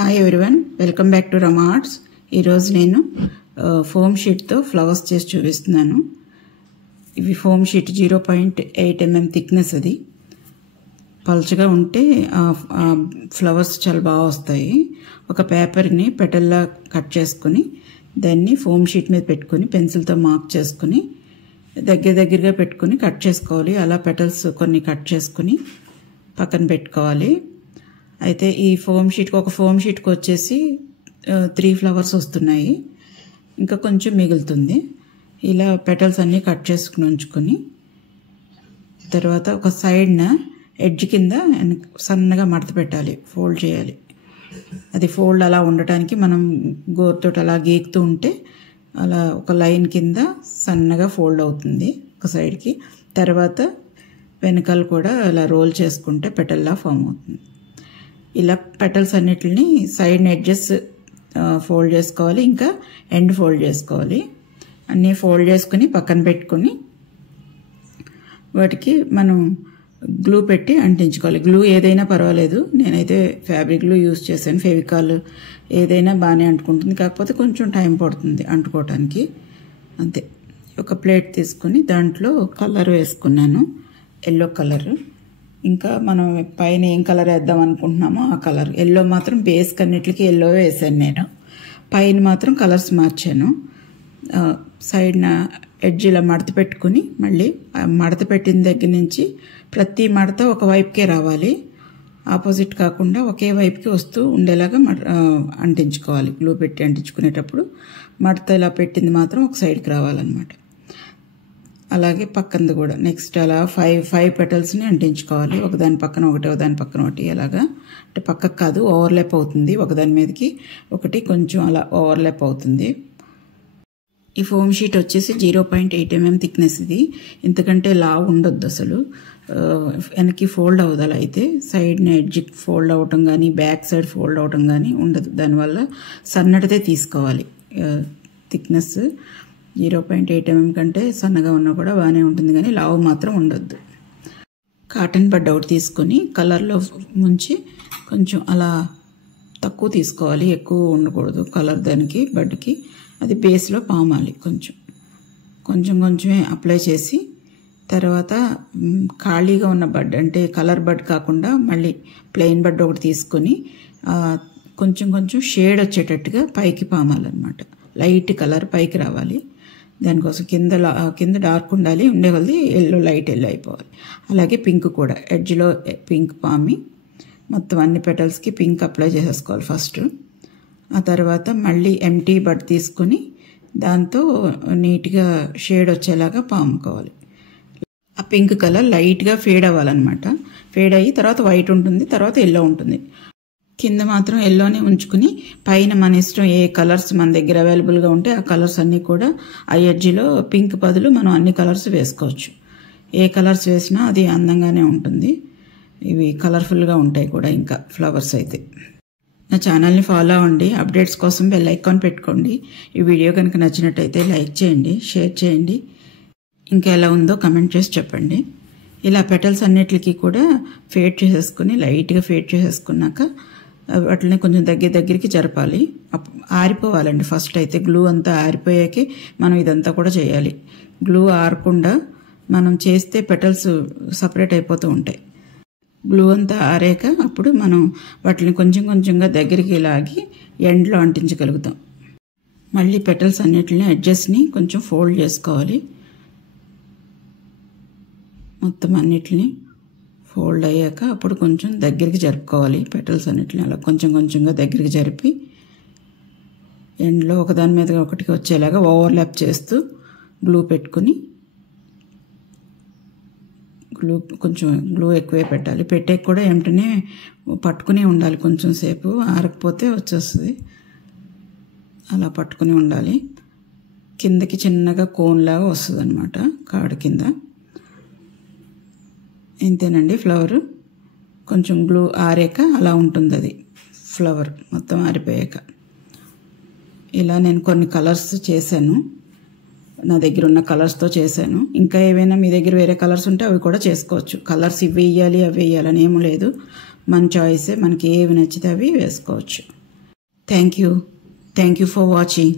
Hi everyone, welcome back to Rama arts. ఈరోజు నేను foam షీట్తో flowers చేసి చూపిస్తున్నాను. ఇవి ఫోమ్ షీట్ 0.8 mm థిక్నెస్. అది పల్చగా ఉంటే ఫ్లవర్స్ చాలా బాగా వస్తాయి. ఒక పేపర్ని పెటల్లా కట్ చేసుకుని దాన్ని ఫోమ్ షీట్ మీద పెట్టుకుని పెన్సిల్తో మార్క్ చేసుకుని దగ్గరగా పెట్టుకుని కట్ చేసుకోవాలి. అలా పెటల్స్ కొన్ని కట్ చేసుకుని పక్కన పెట్టుకోవాలి. అయితే ఈ ఒక ఫోమ్ షీట్కి వచ్చేసి 3 ఫ్లవర్స్ వస్తున్నాయి, ఇంకా కొంచెం మిగులుతుంది. ఇలా పెటల్స్ అన్నీ కట్ చేసుకుని ఉంచుకొని తర్వాత ఒక సైడ్న ఎడ్జ్ కింద సన్నగా మడత పెట్టాలి, ఫోల్డ్ చేయాలి. అది ఫోల్డ్ అలా ఉండటానికి మనం గోరుతో అలా గీకుతూ ఉంటే అలా ఒక లైన్ కింద సన్నగా ఫోల్డ్ అవుతుంది ఒక సైడ్కి. తర్వాత వెనకాల కూడా అలా రోల్ చేసుకుంటే పెటల్లా ఫామ్ అవుతుంది. ఇలా పెటల్స్ అన్నిటిని సైడ్ ఎడ్జెస్ ఫోల్డ్ చేసుకోవాలి, ఇంకా ఎండ్ ఫోల్డ్ చేసుకోవాలి. అన్నీ ఫోల్డ్ చేసుకుని పక్కన పెట్టుకొని వాటికి మనం గ్లూ పెట్టి అంటించుకోవాలి. గ్లూ ఏదైనా పర్వాలేదు, నేనైతే ఫ్యాబ్రిక్ గ్లూ యూజ్ చేశాను. ఫెవికాల్ ఏదైనా బాగానే అంటుకుంటుంది, కాకపోతే కొంచెం టైం పడుతుంది అంటుకోవటానికి, అంతే. ఒక ప్లేట్ తీసుకుని దాంట్లో కలర్ వేసుకున్నాను, ఎల్లో కలర్. ఇంకా మనం పైన ఏం కలర్ వేద్దాం అనుకుంటున్నామో ఆ కలర్. ఎల్లో మాత్రం బేస్ కన్నిటికి ఎల్లో వేసాను నేను. పైన మాత్రం కలర్స్ మార్చాను. సైడ్న ఎడ్జ్ ఇలా మడత పెట్టుకుని మళ్ళీ మడత పెట్టిన దగ్గర నుంచి ప్రతి మడత ఒక వైపుకే రావాలి, ఆపోజిట్ కాకుండా ఒకే వైపుకి వస్తూ ఉండేలాగా అంటించుకోవాలి. గ్లూ పెట్టి అంటించుకునేటప్పుడు మడత ఇలా పెట్టింది మాత్రం ఒక సైడ్కి రావాలన్నమాట. అలాగే పక్కనది కూడా నెక్స్ట్ అలా ఫైవ్ పెటల్స్ని అంటించుకోవాలి. ఒకదాని పక్కన ఒకటి అలాగా. అంటే పక్కకు కాదు, ఓవర్లాప్ అవుతుంది. ఒకదాని మీదకి ఒకటి కొంచెం అలా ఓవర్లాప్ అవుతుంది. ఈ ఫోమ్ షీట్ వచ్చేసి 0.8 mm థిక్నెస్. ఇది ఇంతకంటే లావు ఉండొద్దు అసలు. వెనక్కి ఫోల్డ్ అవ్వదాలి. అయితే సైడ్ ఎడ్జ్ ఫోల్డ్ అవ్వటం కానీ బ్యాక్ సైడ్ ఫోల్డ్ అవ్వటం కానీ ఉండదు. దానివల్ల సన్నటిదే తీసుకోవాలి. థిక్నెస్ 0.8 mm కంటే సన్నగా ఉన్నా కూడా బాగానే ఉంటుంది, కానీ లావు మాత్రం ఉండొద్దు. కాటన్ బడ్ ఒకటి తీసుకొని కలర్లో ముంచి కొంచెం అలా తక్కువ తీసుకోవాలి, ఎక్కువ ఉండకూడదు కలర్ దానికి బడ్కి. అది బేస్లో పామాలి. కొంచెమే అప్లై చేసి తర్వాత ఖాళీగా ఉన్న బడ్, అంటే కలర్ బడ్ కాకుండా మళ్ళీ ప్లెయిన్ బడ్ ఒకటి తీసుకొని కొంచెం షేడ్ వచ్చేటట్టుగా పైకి పామాలన్నమాట. లైట్ కలర్ పైకి రావాలి. దానికోసం కింద డార్క్ ఉండాలి, ఉండే కొద్ది లైట్ ఎల్లో అయిపోవాలి. అలాగే పింక్ కూడా ఎడ్జ్లో పింక్ పామి మొత్తం అన్ని పెటల్స్కి పింక్ అప్లై చేసేసుకోవాలి ఫస్ట్. ఆ తర్వాత మళ్ళీ ఎంటీ బడ్ తీసుకొని దాంతో నీట్గా షేడ్ వచ్చేలాగా పాముకోవాలి. ఆ పింక్ కలర్ లైట్గా ఫేడ్ అవ్వాలన్నమాట. ఫేడ్ అయ్యి తర్వాత వైట్ ఉంటుంది, తర్వాత ఎల్లో ఉంటుంది. కింద మాత్రం ఎల్లోనే ఉంచుకుని పైన మన ఇష్టం ఏ కలర్స్ మన దగ్గర అవైలబుల్గా ఉంటే ఆ కలర్స్ అన్నీ కూడా ఆ ఎడ్జ్లో పింక్ బదులు మనం అన్ని కలర్స్ వేసుకోవచ్చు. ఏ కలర్స్ వేసినా అది అందంగానే ఉంటుంది. ఇవి కలర్ఫుల్గా ఉంటాయి కూడా. ఇంకా ఫ్లవర్స్ అయితే నా ఛానల్ని ఫాలో అవ్వండి. అప్డేట్స్ కోసం బెల్ ఐకాన్ పెట్టుకోండి. ఈ వీడియో కనుక నచ్చినట్టయితే లైక్ చేయండి, షేర్ చేయండి. ఇంకా ఎలా ఉందో కమెంట్ చేసి చెప్పండి. ఇలా పెటల్స్ అన్నిటికీ కూడా ఫేడ్ చేసేసుకుని లైట్గా ఫేడ్ చేసేసుకున్నాక వాటిని కొంచెం దగ్గరికి జరపాలి. ఆరిపోవాలండి ఫస్ట్. అయితే గ్లూ అంతా ఆరిపోయాకే మనం ఇదంతా కూడా చేయాలి. గ్లూ ఆరకుండా మనం చేస్తే పెటల్స్ సపరేట్ అయిపోతూ ఉంటాయి. గ్లూ అంతా ఆరాక అప్పుడు మనం వాటిని కొంచెంగా దగ్గరికి లాగి ఎండ్లో అంటించగలుగుతాం. మళ్ళీ పెటల్స్ అన్నిటిని ఎడ్జెస్ని కొంచెం ఫోల్డ్ చేసుకోవాలి. మొత్తం అన్నిటిని ఫోల్డ్ అయ్యాక అప్పుడు కొంచెం దగ్గరికి జరుపుకోవాలి. పెటల్స్ అన్నిటిని అలా కొంచెంగా దగ్గరికి జరిపి ఎండ్లో ఒకదాని మీద ఒకటికి వచ్చేలాగా ఓవర్లాప్ చేస్తూ గ్లూ పెట్టుకుని కొంచెం గ్లూ ఎక్కువే పెట్టాలి. పెట్టే కూడా వెంటనే పట్టుకుని ఉండాలి. కొంచెం సేపు ఆరకపోతే వచ్చేస్తుంది. అలా పట్టుకుని ఉండాలి. కిందకి చిన్నగా కోన్లాగా వస్తుంది అన్నమాట కాడు కింద. ఇంతేనండి ఫ్లవర్. కొంచెం గ్లూ ఆరాక అలా ఉంటుంది అది ఫ్లవర్ మొత్తం ఆరిపోయాక. ఇలా నేను కొన్ని కలర్స్ చేశాను, నా దగ్గర ఉన్న కలర్స్తో చేశాను. ఇంకా ఏవైనా మీ దగ్గర వేరే కలర్స్ ఉంటే అవి కూడా చేసుకోవచ్చు. కలర్స్ ఇవి వేయాలి అవి వేయాలని ఏమీ లేదు, మన చాయిసే. మనకి ఏవి నచ్చితే అవి వేసుకోవచ్చు. Thank you for watching.